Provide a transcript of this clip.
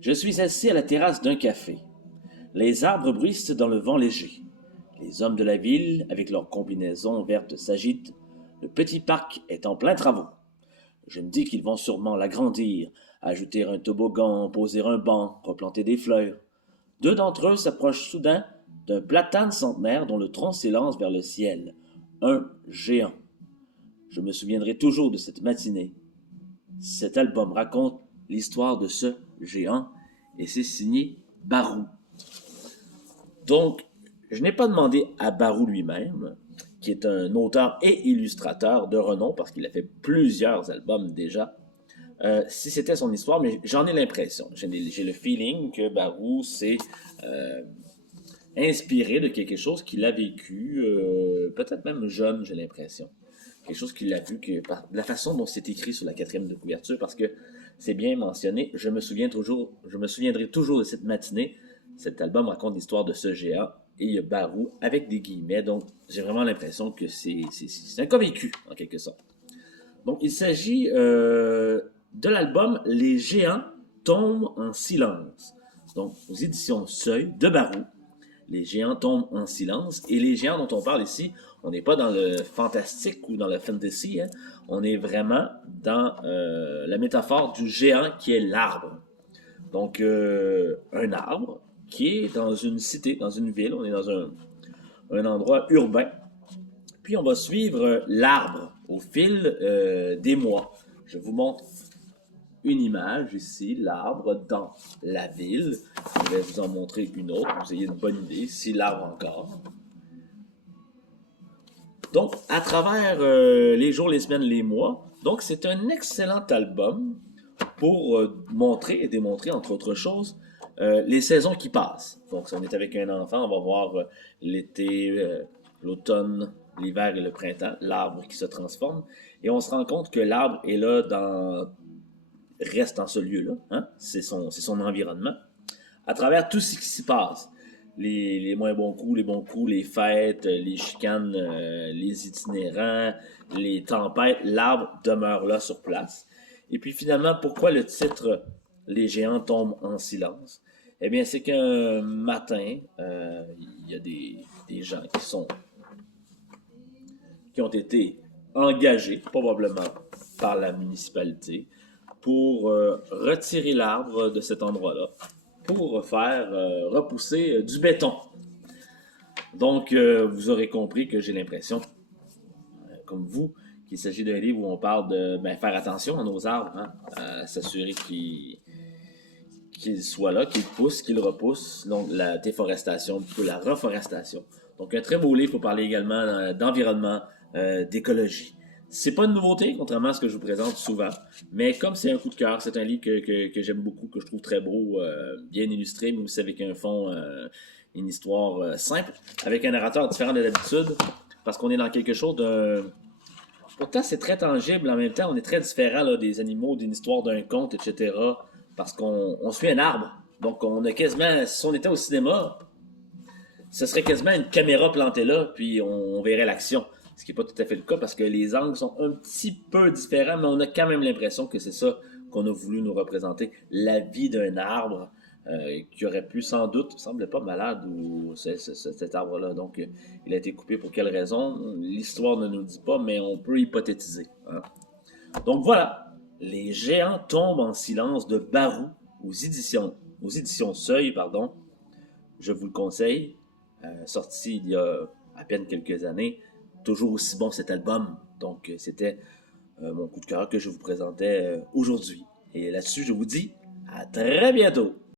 Je suis assis à la terrasse d'un café. Les arbres bruissent dans le vent léger. Les hommes de la ville, avec leurs combinaisons vertes, s'agitent. Le petit parc est en plein travaux. Je me dis qu'ils vont sûrement l'agrandir, ajouter un toboggan, poser un banc, replanter des fleurs. Deux d'entre eux s'approchent soudain d'un platane centenaire dont le tronc s'élance vers le ciel. Un géant. Je me souviendrai toujours de cette matinée. Cet album raconte l'histoire de ce géant et c'est signé Barou. Donc, je n'ai pas demandé à Barou lui-même, qui est un auteur et illustrateur de renom, parce qu'il a fait plusieurs albums déjà, si c'était son histoire, mais j'en ai l'impression. J'ai le feeling que Barou s'est inspiré de quelque chose qu'il a vécu, peut-être même jeune, j'ai l'impression. Quelque chose qu'il a vu, par la façon dont c'est écrit sur la quatrième de couverture, parce que c'est bien mentionné, je me souviendrai toujours de cette matinée. Cet album raconte l'histoire de ce géant, et il y a Barou avec des guillemets, donc j'ai vraiment l'impression que c'est un cas vécu, en quelque sorte. Donc il s'agit de l'album Les géants tombent en silence. Donc aux éditions Seuil de Barou, les géants tombent en silence. Et les géants dont on parle ici, on n'est pas dans le fantastique ou dans le fantasy, hein. On est vraiment dans la métaphore du géant qui est l'arbre. Donc, un arbre qui est dans une cité, dans une ville, on est dans un endroit urbain. Puis on va suivre l'arbre au fil des mois. Je vous montre une image ici, l'arbre dans la ville. Je vais vous en montrer une autre, pour que vous ayez une bonne idée. Ici, l'arbre encore. Donc, à travers les jours, les semaines, les mois, donc c'est un excellent album pour montrer et démontrer, entre autres choses, les saisons qui passent. Donc, si on est avec un enfant, on va voir l'été, l'automne, l'hiver et le printemps, l'arbre qui se transforme. Et on se rend compte que l'arbre est là reste dans ce lieu-là, hein? C'est son environnement, à travers tout ce qui s'y passe. Les moins bons coups, les bons coups, les fêtes, les chicanes, les itinérants, les tempêtes, l'arbre demeure là sur place. Et puis finalement, pourquoi le titre Les géants tombent en silence? Eh bien, c'est qu'un matin, il y a des gens qui ont été engagés, probablement par la municipalité, pour retirer l'arbre de cet endroit-là, pour faire repousser du béton. Donc, vous aurez compris que j'ai l'impression, comme vous, qu'il s'agit d'un livre où on parle de faire attention à nos arbres, hein, à s'assurer qu'ils soient là, qu'ils poussent, qu'ils repoussent. Donc, la déforestation, plutôt la reforestation. Donc, un très beau livre pour parler également d'environnement, d'écologie. C'est pas une nouveauté, contrairement à ce que je vous présente souvent, mais comme c'est un coup de cœur, c'est un livre que j'aime beaucoup, que je trouve très beau, bien illustré, mais aussi avec un fond, une histoire simple, avec un narrateur différent de d'habitude, parce qu'on est dans quelque chose d'un... Pourtant, c'est très tangible, en même temps, on est très différent là, des animaux, d'une histoire, d'un conte, etc., parce qu'on suit un arbre. Donc, on a quasiment, si on était au cinéma, ce serait quasiment une caméra plantée là, puis on verrait l'action. Ce qui n'est pas tout à fait le cas parce que les angles sont un petit peu différents, mais on a quand même l'impression que c'est ça qu'on a voulu nous représenter. La vie d'un arbre qui aurait pu sans doute, il ne semblait pas malade ou cet arbre-là. Donc, il a été coupé pour quelle raison? L'histoire ne nous le dit pas, mais on peut hypothétiser, hein. Donc voilà, Les géants tombent en silence de Barou aux éditions Seuil, pardon. Je vous le conseille, sorti il y a à peine quelques années. Toujours aussi bon cet album. Donc, c'était mon coup de cœur que je vous présentais aujourd'hui. Et là-dessus, je vous dis à très bientôt.